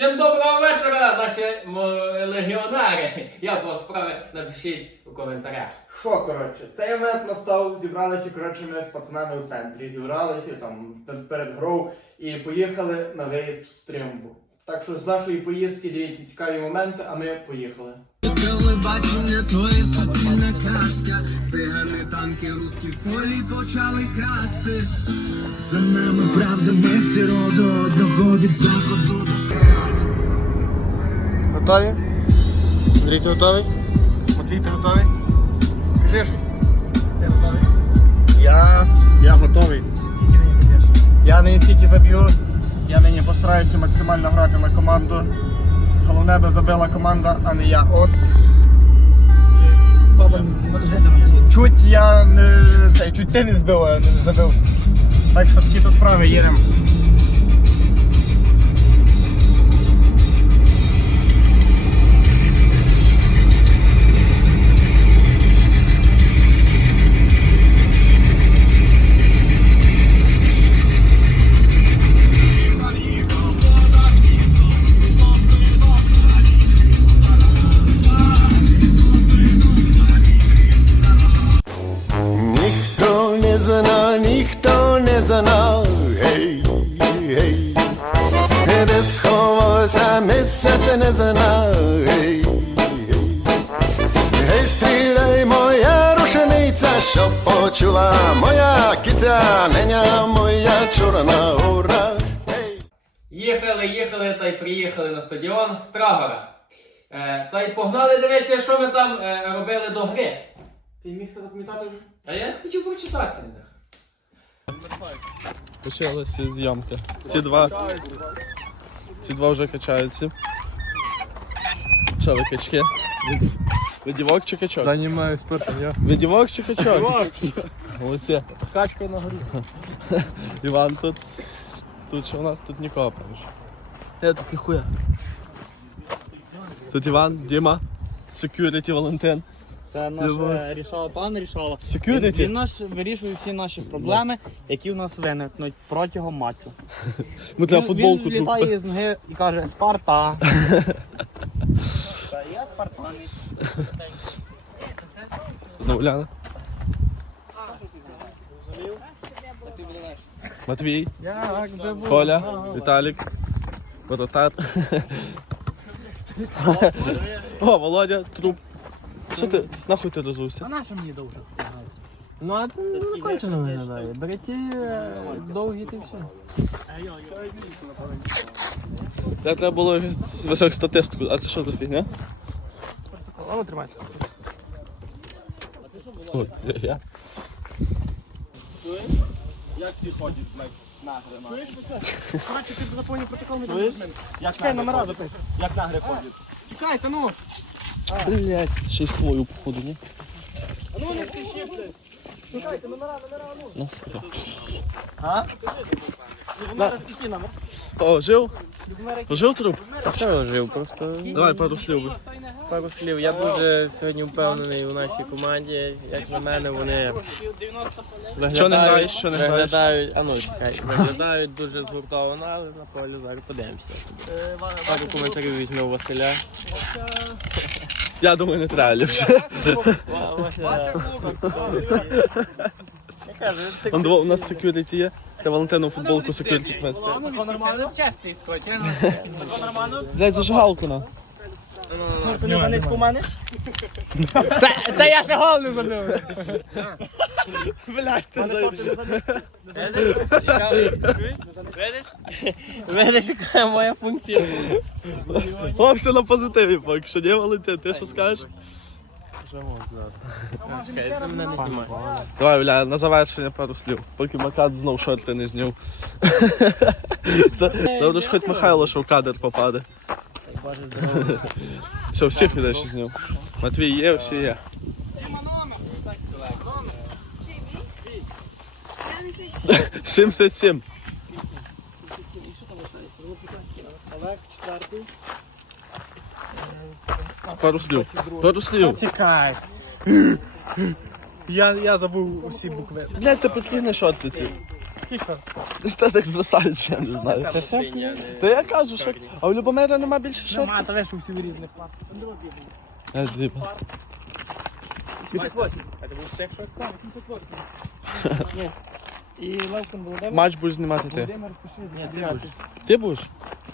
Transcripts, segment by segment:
Всім доброго вечора, наші м, легіонари. Як у вас справи? Напишіть у коментарях. Що, коротше, цей момент настав, зібралися, коротше, ми з пацанами у центрі, зібралися там перед грою і поїхали на виїзд в Стрімбу. Так що з нашої поїздки дивіться цікаві моменти, а ми поїхали. Телебачення то є суцільна казка Цигани, танки, русські в полі почали красти За нами правда, ми всі роду одного від заходу до Готові? Андрій, ти готовий? Матвій, ти готовий? Кажи щось. Ти готовий? Я. Я готовий. Я не скільки заб'ю. Я нині постараюся максимально грати на команду. Головне би забила команда, а не я. От. Чуть я не. Чуть ти не збив, а не забив. Так що такі то справи їдемо. Зна, гей, гей, де сховалося місяця не зна, гей, гей, гей, стріляй, моя рушениця, що почула моя киця, неня моя чорна гей. Їхали, їхали та й приїхали на стадіон Страгора. Е, та й погнали дивитися, що ми там е, робили до гри. Ти міг це запам'ятати вже? А я хотів прочитати. Почалася зйомка. Ці два. Ці два вже качаються. Що ви качки? Видівок чи качок? Займаюся спортом, я. Видівок чи качок? Молодці. Качка на горі. Іван тут. Тут що у нас? Тут нікого певно. Я тут ніхуя. Тут Іван, Діма, Security Валентин. Це наш е, рішала пан рішала. Security? Він, він наш вирішує всі наші проблеми, які в нас виникнуть протягом матчу. Ми треба футболку Він тут. літає з ноги і каже Спарта. Та я Спартан. Уляна. Матвій, Як би було. Коля, Віталік, Воротар. О, Володя, труп. Що ти? Нахуй ти розувся? А на що мені довше? Ну, а ти не кончено виглядає. Бери ті е, довгі ти все. Я треба було якусь високу статистику. А це що за фігня? Воно тримай. Ой, я. Коротше, ти заповнив протокол не Чуєш? Чекай, номера. Як на гри ходять. Чекайте, ну. Блять, ще й свою походу, ні? А Ну, не кричи, блядь. Чекайте, номера, номера, ну. Ну, сука. А? Номера скільки номер? О, жив? Жив труп? Що жив? Просто Давай пару слів. пару слів. Я дуже сьогодні впевнений у нашій команді. Як на мене, вони виглядають, Що не граєш, що не граєш? виглядають, а ну чекай, виглядають дуже згуртовано, але на полі зараз подивимося. Пару коментарів візьме у Василя. Я думаю, не треба ліпше. Он два, у нас секюріті є. Це Валентину футболку секюріті. Тако нормально? Чесний скотч. Тако нормально? Блять, зажигалку на. Ти не занизьку мене? Це, це я ще гол не забив. Блять, ти Видиш, яка моя функція? Хлопці на позитиві поки що, ні, Валентин, ти що скажеш? Чекай, це мене не знімає. Давай, Бля, на завершення пару слів, поки Макат знов шорти не зняв. Добре, що хоч Михайло, що в кадр попаде. Боже здоров'я. Все, всіх людей ще зняв. Матвій є, всі є. Сімдесят сім. Пару слів. Пару слів. Чекай. Я, я забув усі букви. Блядь, ти підкинеш шорти ці. Тихо. Та так звисають, я не знаю. Там синя, не- Та я кажу, що. А у Любомира нема більше шортів? Нема, та весь у всі різних плат. Я ти текст? Так, 78. Ні. І Левкин Володимир. Матч будеш знімати ти. Володимир, пиши. Ні, ти будеш. Ти будеш?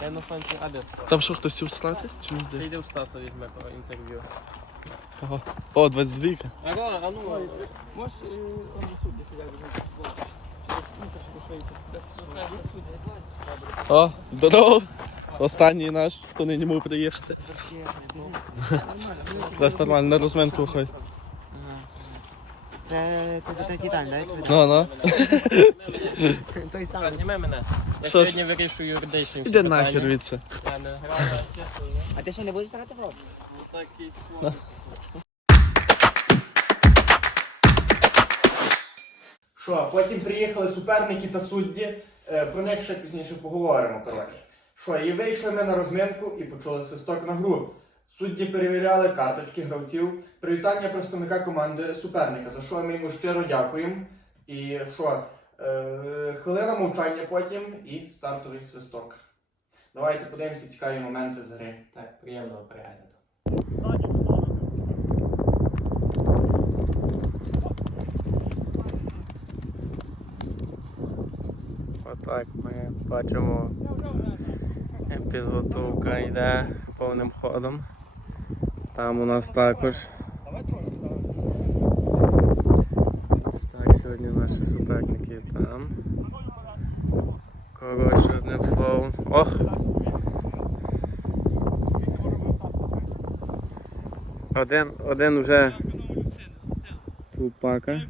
Я на сонці адрес. Там що хтось сів стати? Чи не здесь? йди у Стаса візьме про інтерв'ю. О, 22. А ну, а ну. Можеш, е, он же сидять. Ну, так, О, здорово. Останній наш, хто нині мав приїхати. Десь нормально, на розминку виходь. Це ти за третій тайм, так? Ну, ну. Той самий. Зніми мене. Я Що ж? сьогодні вирішую юридичні всі Іди питання. нахер від це. Я не грав, а чесно, А ти що, не будеш грати в рот? я так Що, потім приїхали суперники та судді, е, про них ще пізніше поговоримо, коротше. Що, і вийшли ми на розминку і почули свисток на гру. Судді перевіряли карточки гравців, привітання представника команди суперника, за що ми йому щиро дякуємо. І що, е, хвилина мовчання потім і стартовий свисток. Давайте подивимося цікаві моменти з гри. Так, приємного перегляду. Отак ми бачимо, підготовка йде повним ходом. Там у нас також. Так, сьогодні наші суперники там. Коротше, одним словом. Ох! Один, один вже тупака.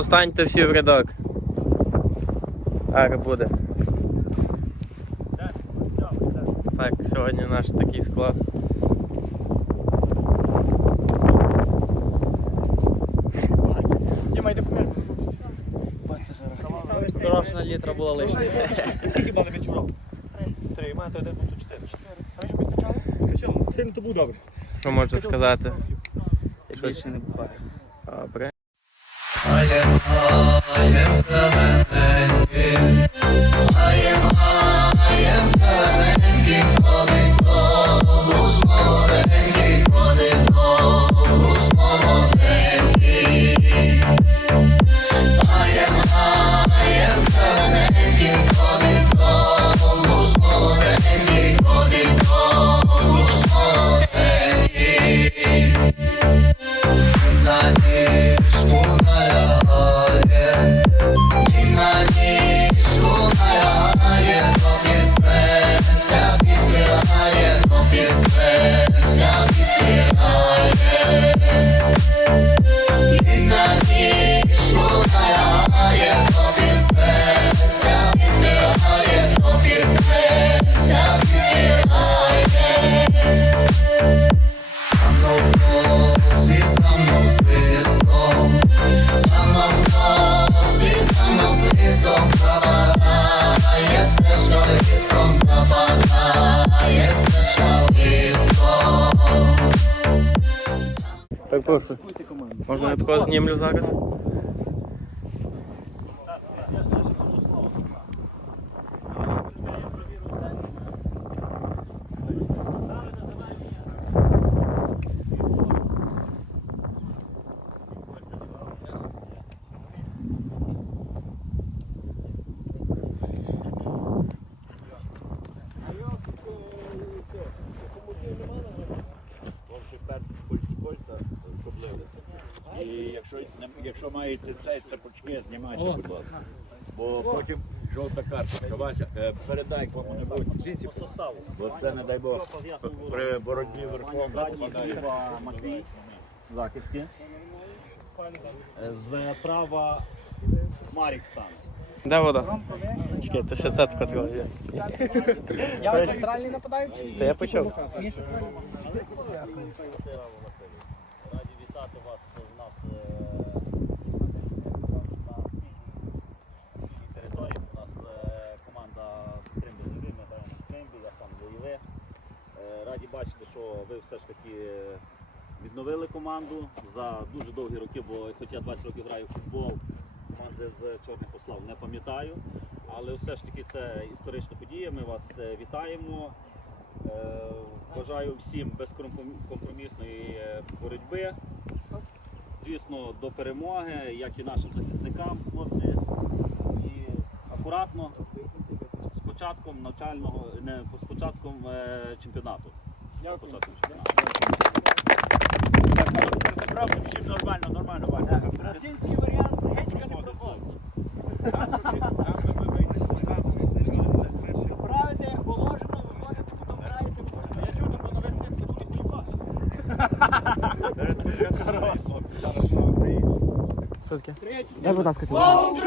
Ну станьте всі в рядок. Ара буде. Так, сьогодні наш такий склад. Діма, йди помір. Дорожна літра була лише. Хіба не відчував? Три, мати один, тут чотири. Качав. Сильно то був добре. Що можна сказати? Більше не бухає. Добре. Перепрошую. Можна я такого знімлю зараз? І якщо, не- якщо маєте цей цепочки, знімайте, будь ласка. Бо потім жовта карточка. Вася, е, передай кому-небудь, бо це, не дай Бог, при боротьбі верхом попадає. захисті. З права Марік стане. Де вода? Чекай, це ще твоя. Я центральний нападаючий. Та я почув. Раді вітати вас у нас е, на цій території. У нас е, команда з Кримби Львів, ми граємо в Кримбі, я сам з Львіве. Е, бачити, що ви все ж таки відновили команду за дуже довгі роки, бо хоч я 20 років граю в футбол, команди з Чорних Ослав не пам'ятаю. Але все ж таки це історична подія. Ми вас е, вітаємо. Е, Бажаю всім безкомпромісної е, боротьби. Звісно, до перемоги, як і нашим захисникам, хлопці. І акуратно з початком навчального, не з початком чемпіонату. З початком чемпіонату. Правда, всім нормально, нормально бачите. Російський варіант геть не проходить. Правите, як положено, виходите, потім граєте. Я чув, там на версії статутних телефон. Дай, будь ласка, телефон.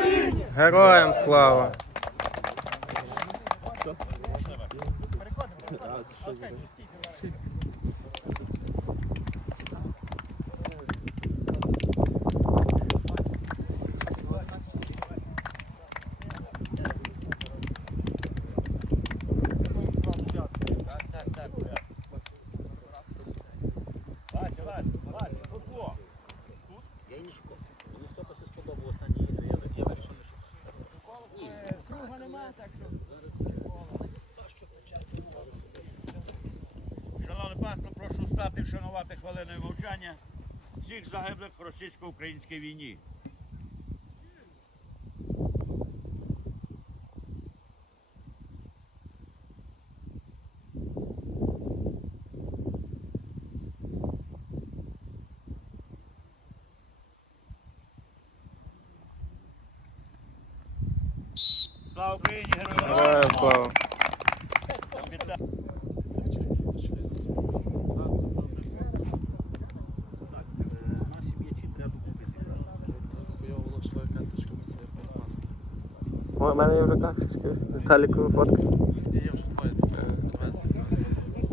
Героям слава! Бачу, бачу, бачу. Тут во. Тут? Я і не шукав. Мені стопа все сподобалось на ній. Я, я вирішив не шукати. Ні. Круга нема, так що. Шановне панство, прошу стати вшанувати хвилиною мовчання всіх загиблих в російсько-українській війні. Слава Україні! Героям! Героям слава! Вітаю! Так, е, наші м'ячі треба купити. У мене є вже карточки. Віталіку фотка. Є вже твоє.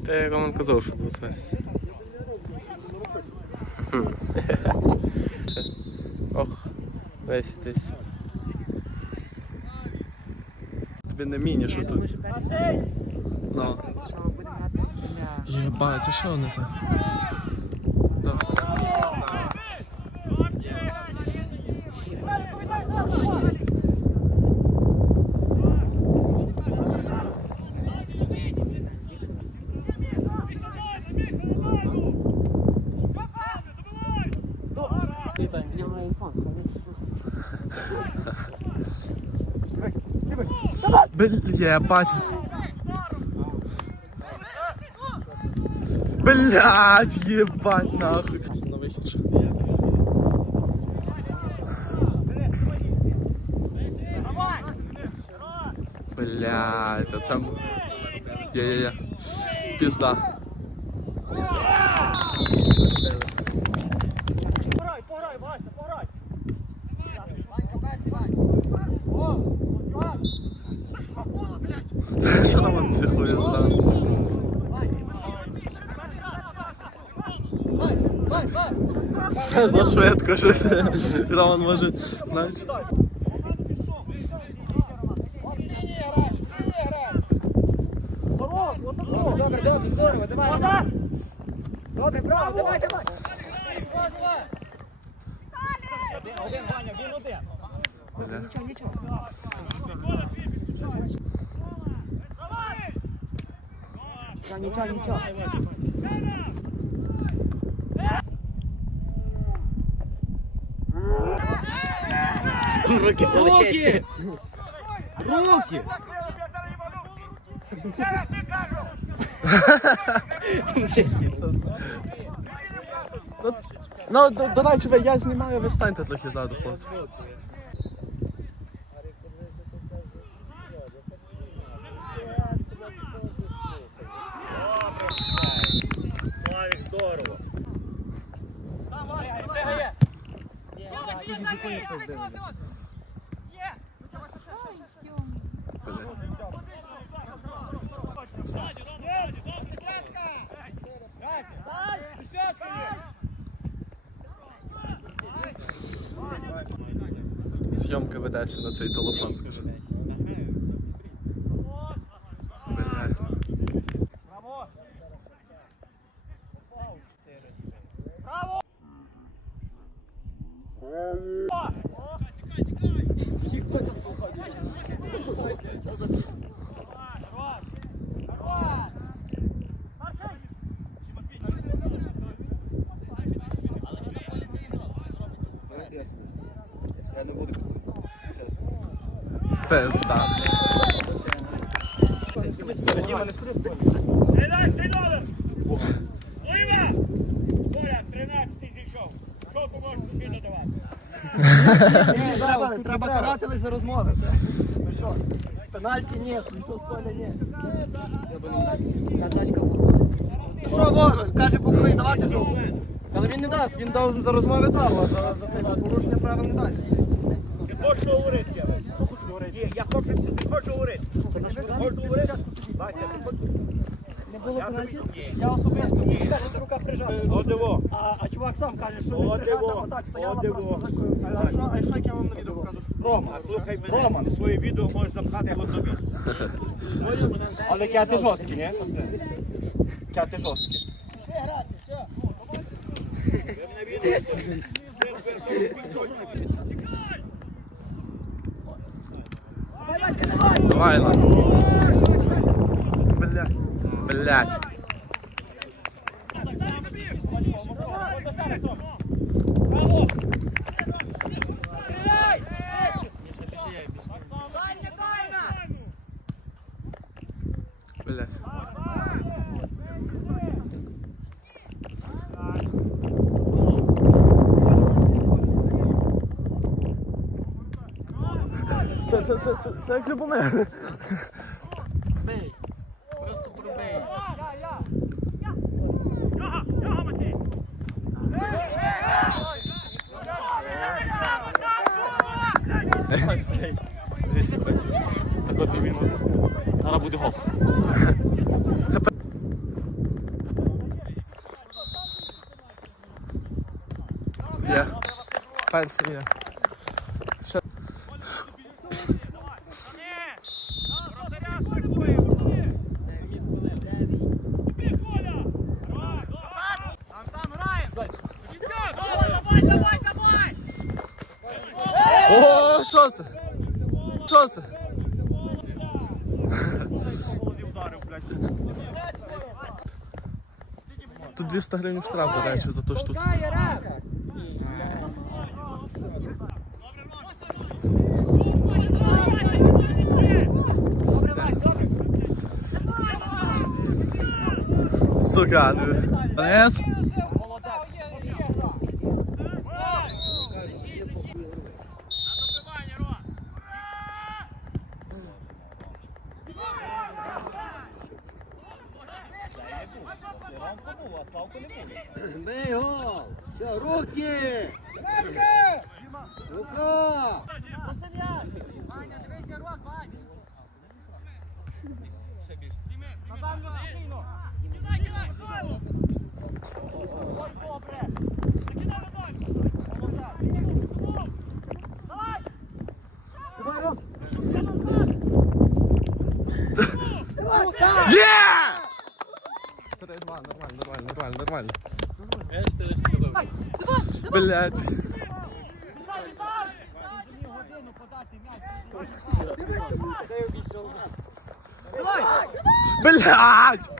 Ти Роман казав, що буде вести. Ох, весь десь. Тобі не міні, що тут. Ну. Єбать, а що вони там? Так. Бл... Єбать. Блять, ебать нахуй. На ще. Блять, оце... м- Є-є-є. Пізда. Пограй, пограй, Вася, пограй. Що нам психує зразу? Це за швидко щось. Роман може, знаєш. Добре, добре, здорово, давай. Добре, браво, давай, давай. Один, один, Ваня, один, один. Бля. Нічого, нічого. Нічого, нічого, нічого. Руки величезні. Руки! Ну, до- додайте ви, я знімаю, ви станьте трохи ззаду, хлопці. Славік, здорово! Зйомка ведеться на цей телефон, скажи. Блядь. Пизда. Діма, не сходи з поля. Треба, треба карати лише розмови. Ви що? Пенальті ні, Христос поля Ну Що Ворон? Каже, покой, давайте жовту. Але він не дасть, він дав за розмови дав, а за, за це за порушення права не дасть. Хочу говорити, я. Що хочу говорити? Ні, я хочу, хочу говорити. Хочу говорити. Бася, не було пенальті? Я особисто. Ні. Рука прижала. Одиво. А, а чувак сам каже, що О, не прижав, отак стояла о, диво. просто. А що, а що як я вам на відео покажу? Рома, слухай мене. Рома, своє відео можеш запхати його собі. Але кяти жорсткі, ні? Кяти жорсткі. Давай, на. Блядь. Блядь. Блядь. Це, це, це, це, це як Любомир. За от він Зараз буде гол. Yeah. Перший є. О, що це? Що це? Тут 200 гривень штраф, до речі, за те, що тут. Сука, ну. Вниз. 3-2, нормально, нормально, нормально, нормально. Блять. Блять!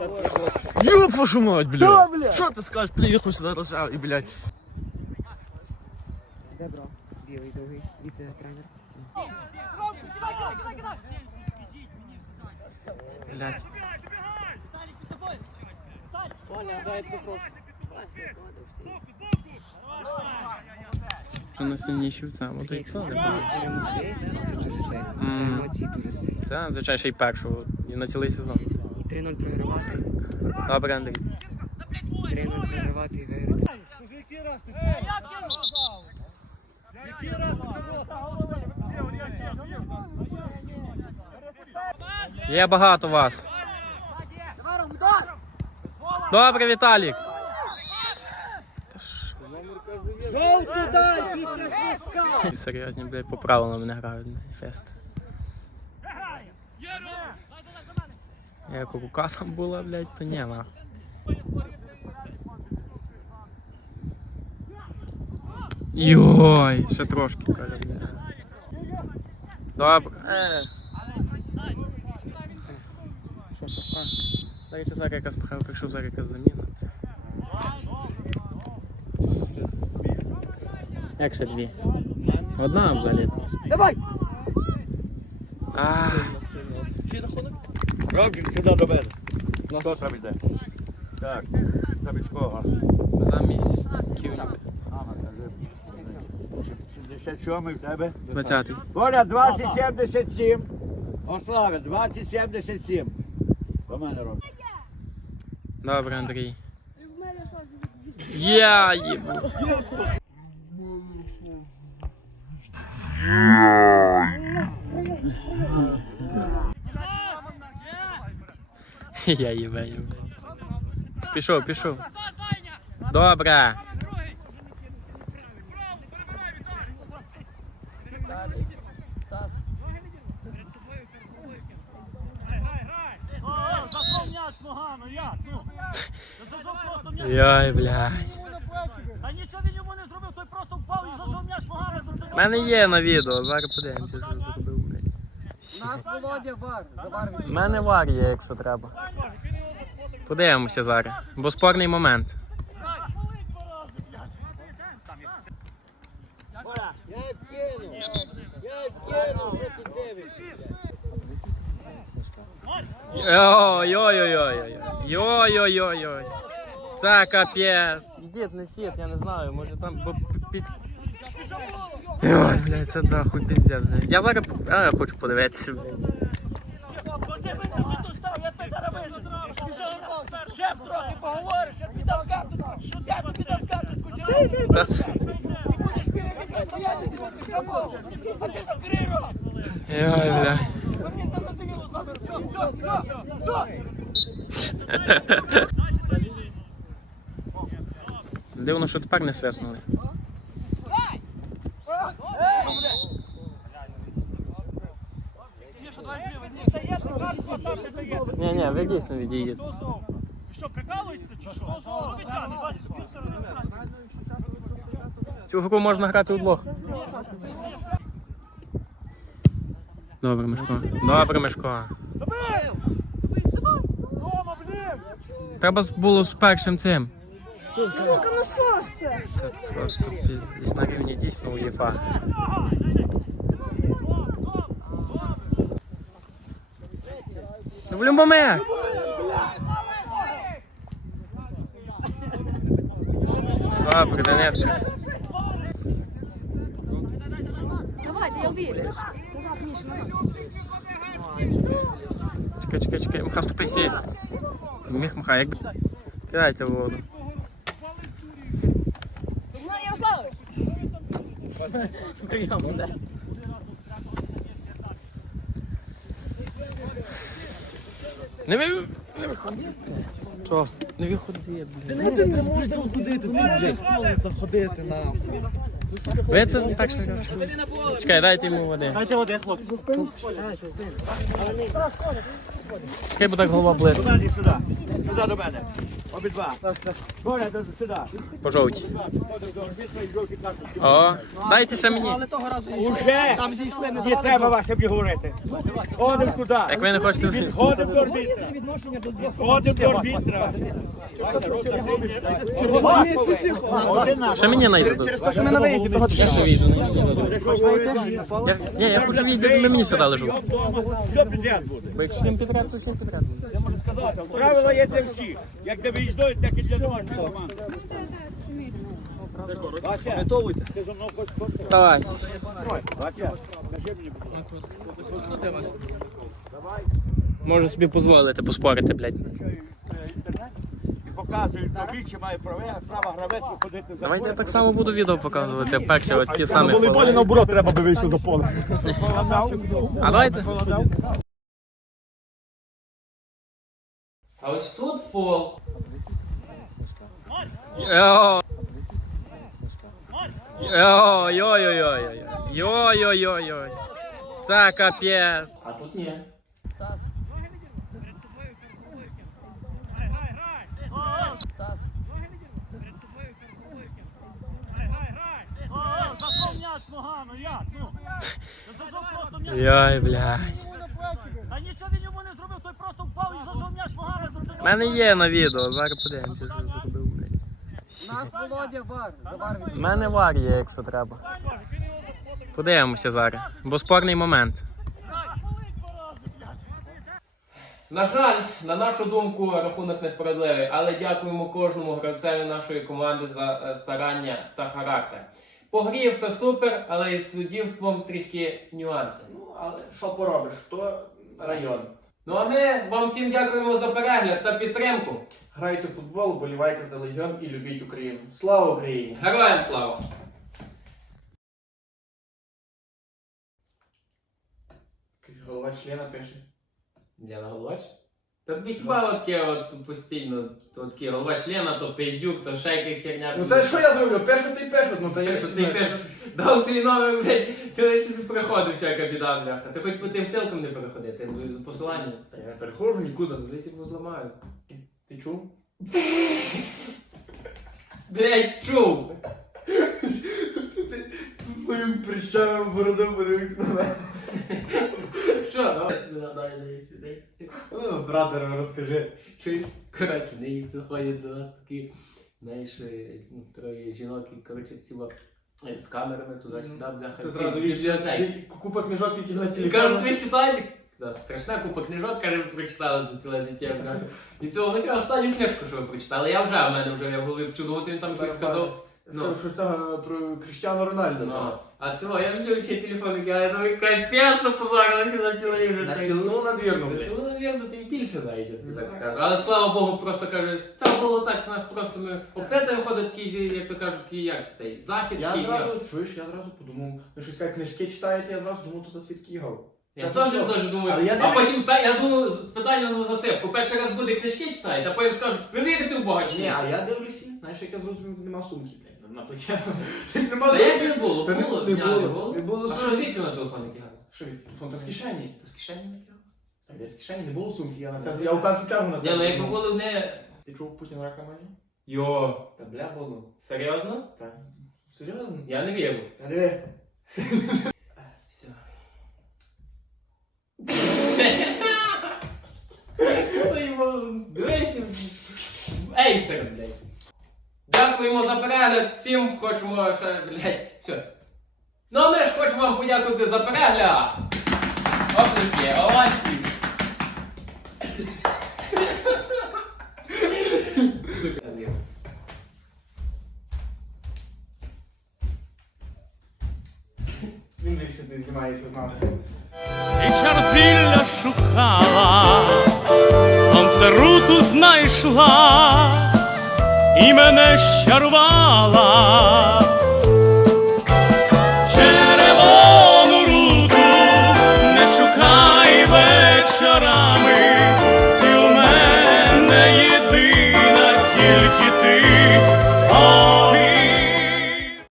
Ёб вашу мать, блядь! Що ти скажеш, приїхав сюди рожав і, блядь. Білий довгий віце-тренер. Блядь. Що найсильніші в цьому, буде. перемогти, це дуже сильно. Це емоції дуже сильно. Це, звичайно, ще й першого на цілий сезон. І 3-0 програвати, Добре, Андрій. 3-0 програвати і виграти. Є багато вас. Добре, Віталік. Жовтий дай після свистка! Серйозні, блядь, по правилам не грають на фест. Як рука там була, блядь, то ні, нахуй. Йой, ще трошки, каже, блядь. Добре. Що це? А, До речі, зараз якась пхалка, якщо зараз якась заміна. Як ще дві? Одна взагалі. Давай! А, Ромчик, сюди до мене. Хто там іде? Так, замість кого? замість ківника. 67 в тебе. 20-й. Коля, 2077. Ославе, 2077. До мене Ром. Добре, Андрій. Я їбу. Я їбе, їбе. Пішов, пішов. Добре. Йой, блядь. Та нічого він йому не зробив, той просто впав і зажав м'яч ногами. У мене є на відео, зараз подивимося. Нас Володя вар, У мене вар є, якщо треба. Подивимося зараз. Бо спорний момент. Я відкину! Я відкину! Що ти дивишся? Ой-ой-ой-ой. Йой-ой-ой-ой. Це капець. Дід, не сіт, я не знаю, може там під... Ой, блядь, це да, хуй пиздец, блядь. Я зараз а, хочу подивитися. Ще б трохи поговориш, я тобі дам карту. Що я тобі дам карточку? Чи ти Та це- будеш стояти, ти будеш красавчик. А ти закрий рот. Ой, блядь. Вернись там на дивилу, Все, все, все, все. Дивно, що тепер не свиснули. Ні, ні, ви дійсно відійдете. Що, прикалуєтеся чи що? Що ви тягнете? Бачите, більше не грати. Цю гру можна грати вдвох. Добре, Мишко. Добре, Мишко. Блін! Треба було з першим цим. Сука, ну що ж це? Це просто піздець на рівні дійсно УЄФА. Люблю момент! Добре, Денис. Давайте, я вірю. Назад, Міша, назад. Чекай, чекай, чекай. Миха, ступай, сі. Міх, миха, як Кидайте в воду. Знаю, Ярославе. Не ви... Не виходи. Чо? Не виходи, блін. Не ти не можеш там ходити, ти вже школи заходити на. Ви це так що Чекай, дайте йому води. Дайте води, хлопці. Чекай, бо так голова близько. Сюди, сюди. Сюди до мене. Обидва. До- сюди. По жовтій. О, дайте ще мені. Уже не треба вас обговорити. Ходимо туди. Як ви не хочете. Відходимо до арбітра. Відходимо до арбітра. Ще мені найдуть. Те, що ми на виїзді, того Я ще вийду. Я, ні, я хочу відійти, ви мені сюди лежу. Все підряд буде. Бо якщо всім підряд, то всім підряд. Правила є для всіх. Як для виїздної, так і для домашньої команди. Готовуйте. Ти за мною хочеш? Давай. Можу собі дозволити поспорити, блядь. Інтернет і показують, більше має праве, права гравець виходити за Давайте я так само буду відео показувати. Перше, от ті самі. На волейболі наоборот треба би вийшов за поле. А давайте. А ось тут фол. Йо. Йо-йо-йо-йо-йо. Йо-йо-йо-йо. Це капець. А тут ні. Зажав м'яч ногами, як? Ну. Зажав просто м'яч. Йой, блядь. А нічого він йому не зробив, той просто впав і зажав м'яч ногами. У мене є на відео, зараз подивимося, що я зробив, блядь. Нас Володя вар. У мене вар є, якщо треба. Подивимося зараз, бо спорний момент. На жаль, на нашу думку, рахунок несправедливий, але дякуємо кожному гравцеві нашої команди за е, старання та характер. По грі все супер, але із суддівством трішки нюанси. Ну, але що поробиш? То район. Ну а ми вам всім дякуємо за перегляд та підтримку. Грайте в футбол, болівайте за легіон і любіть Україну. Слава Україні! Героям слава! Якийсь голова члена пише. Діана Головач? Та тобі хіба таке от постійно, то таке голова члена, то пиздюк, то ще якась херня. Ну та що я зроблю? Пишу ти пишу, ну та я ж ти знаю. дав свій номер, блядь, ти лише приходив всяка біда, бляха. Ти хоч по тим ссылкам не переходити, бо з посилання. Та я не переходжу нікуди. Десь їх зламаю. Ти чув? Блядь, чув! Своїм прищавим бородом подивився на мене. Що? Давай сюди. Ну, братеру, розкажи. Чуєш? Коротше, вони приходять до нас такі, знаєш, е, ну, троє жінок, і коротше, ці е, з камерами туди-сюди, бляха. Ти в одразу бібліотеки. купа книжок, які на І кажуть, телефоні. ви читаєте? Да, страшна купа книжок, каже, ви прочитали за ціле життя. бляха. І цього вони кажуть, останню книжку, що ви прочитали. Я вже, в мене вже, я голив чудово, він там якось сказав. Скажу, що це про Кріштіану Рональдо. Ну, а цього, я ж люблю цей телефон, я думаю, капець, на ціле На вже. цілу надвірну, блядь. Це навірно, ти і більше навіть, я так скажу. Але слава Богу, просто каже, це було так, нас просто ми опитаємо ходить такий, як то кажуть, такий, як цей, захід, Я зразу, чуєш, я зразу подумав, ви щось як книжки читаєте, я зразу думав, то за свідки Єгови. Я теж теж думаю. Але я а дивлюсь- потім я думаю, питання за засипку. Перший раз буде книжки читають, а потім скажуть, ви вірите в Бога чи Ні, ні? а я дивлюся, знаєш, як я зрозумів, нема сумки, на плечі. Так нема Та як не було? Та не- Було? не Ні, не було. було. Не було А сумки. що віки на телефоні кигають? Що телефон? Та з кишені. То з кишені не? Так, я з кишені, не було сумки, я на це, я в першу чергу на це. Ні, ну якби подумав. було не... Ти чув Путін рака має? Йо. Та бля, було. Серйозно? Так. Серйозно? Я не вірю. Та диви. Все. Дивися. Ейсер, блядь. Дякуємо за перегляд. Всім хочемо ще, блядь. Все. Ну а ми ж хочемо вам подякувати за перегляд. Оплески, овації. Він більше не знімається знати. І чарзілля шукала, сонце руту знайшла і мене щарувала,